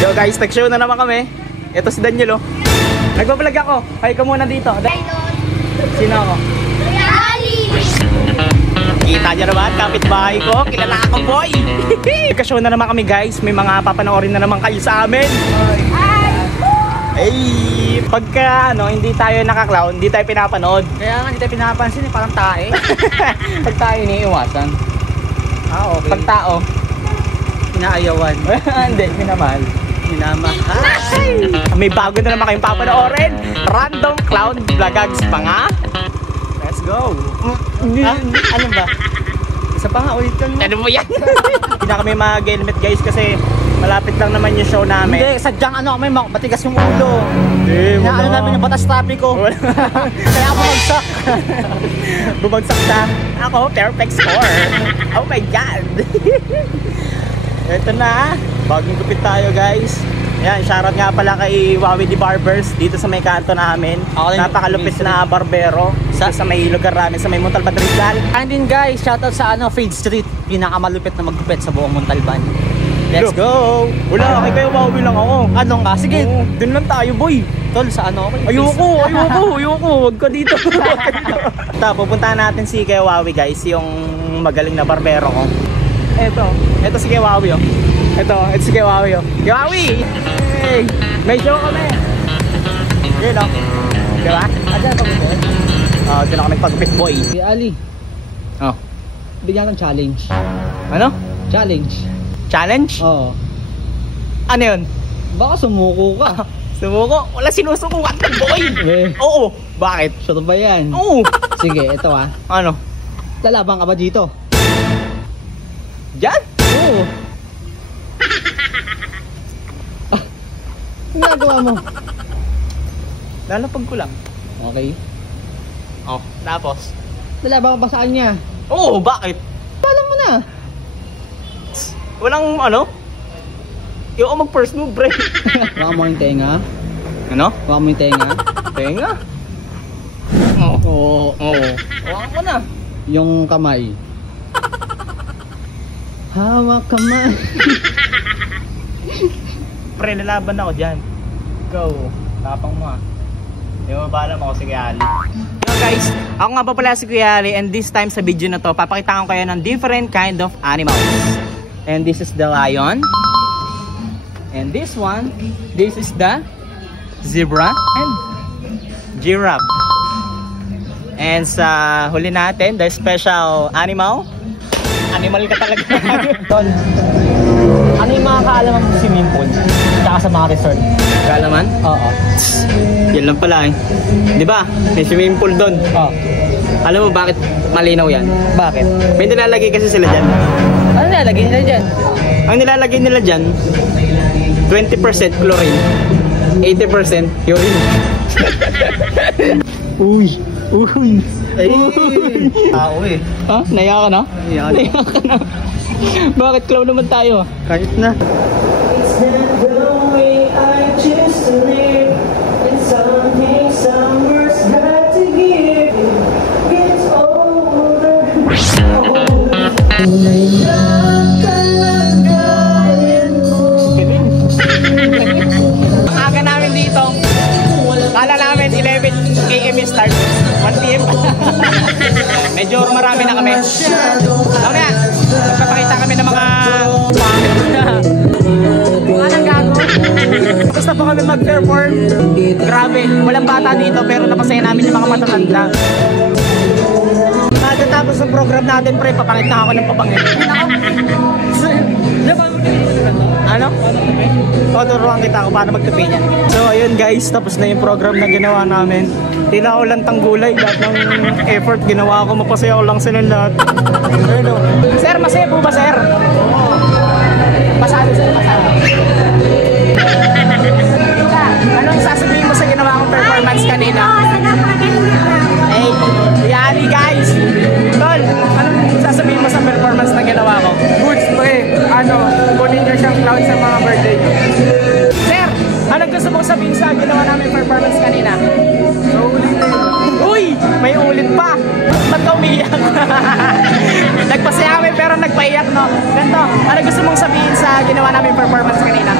Yo guys, nag-show na naman kami. Ito si Daniel oh. Nagbablog ako. Hi ka muna dito. Sino ako? Kita niyo naman, kapitbahay ko. Kilala ako boy. Nagka-show na naman kami guys. May mga papanoorin na naman kayo sa amin. Ay, pagka hindi tayo naka-clown, hindi tayo pinapanood. Kaya nga hindi tayo pinapansin eh, parang tae. Pag tayo iniiwasan. Ah, okay. Pag tao, Inaayawan. hindi, minamahal. Minamahal. May bago na naman kayong papanoorin. Random Clown Vlogags pa nga. Let's go. Ano ba? Isa pa nga, ulit kan mo. Ano mo yan? Hindi na kami mag-helmet guys kasi malapit lang naman yung show namin. Hindi, sadyang kami matigas yung ulo. Hindi, Inaano namin yung batas trapiko. Kaya ako bumagsak. Bumagsak na. Ako, perfect score. Oh my God. Ito na. Bagong gupit tayo guys. Yan, shoutout nga pala kay Wawi the Barbers dito sa may kanto namin. Napakalupit na barbero sa may lugar namin, sa may Montalban Rizal. And din guys, shoutout sa Fade Street. Pinakamalupit na maggupit sa buong Montalban. Let's go! Wala, kay kayo Wawi lang ako. Anong ka? Sige, dun lang tayo boy. tol, sa ako? Ayoko. Huwag ka dito. Pupuntahan natin si Kuya Wawi guys, yung magaling na barbero ko. Ito si Kuya Wawi oh. Ito si Kuya Wawi oh. Kuya Wawi! Hey! May show kami! Yun oh. Diba? Diyan pa ba? Doon ako nagpagupit boy. Si Ali. Oh. Bigyan ng challenge. Ano? Challenge? Challenge? Oo. Ano yun? Baka sumuko ka. Sumuko? Wala sinusukuan ka boy! Oo. Bakit? Sure ba yan? Oo. Sige, ito Ano? Lalaban ka ba dito? Diyan? Oo. Ang nagawa mo? Lalapag ko lang. Okay. Oh, tapos? Lalaban ka ba sa kanya? Oo, bakit? Alam mo na. Walang yung mag first move, bre. Waka mo yung tenga. Ano? Waka mo yung tenga. Tenga? Oo. Waka mo na. Yung kamay. Hawak kamay. Pre, lalaban ako dyan. Go. Tapang mo Di mo ba alam ako si Kuya Ali? Yo guys, ako nga pa pala si Kuya Ali, and this time sa video na to, papakita ko kayo ng different kind of animals. And this is the lion. And this one, this is the zebra and giraffe. And sa huli natin, the special animal. Animal ka talaga. Tol, ano yung mga kaalaman mo sa swimming pool? Tsaka sa mga resort? Kaalaman? Oo. Yan lang pala Di ba? May swimming pool doon. Oo. Alam mo bakit malinaw yan? Bakit? May nilalagay kasi sila dyan. Ano nilalagay nila dyan? Ang nilalagay nila dyan, 20% chlorine, 80% urine. Uy! Ay! Tao eh. Ha? Naiya ka na? Naiya ka na. Bakit clown naman tayo? Kahit na. Ang aga namin dito, kala namin 11 AM start, 1 PM. Medyo marami na kami. Ano yan? Magpapakita kami ng mga anong gago. Gusto po kami mag-perform. Grabe, walang bata dito pero napasaya namin yung mga matatanda. Pagkatapos ng program natin, pre, papakita ako ng papangit. Ano? Tuturuan kita kung paano magtupi niyan. So ayun guys, tapos na yung program na ginawa namin. Hindi na ako lang tanggulay, lahat ng effort ginawa ko, mapasaya ko lang sila lahat. Sir, masaya po ba sir? Oo. Pasado sir, pasado. Anong sasabihin mo sa ginawa kong performance kanina? Hey, yali guys! Tol, anong sasabihin mo sa performance na ginawa ko? Goods po kunin nyo siyang cloud sa mga birthday nyo. Sir, anong gusto mong sabihin sa ginawa namin performance kanina? So, ulitin. Uy! May ulit pa! Ba't ka umiiyak? Nagpasaya kami pero nagpaiyak, no? Ganito, ano gusto mong sabihin sa ginawa namin performance kanina?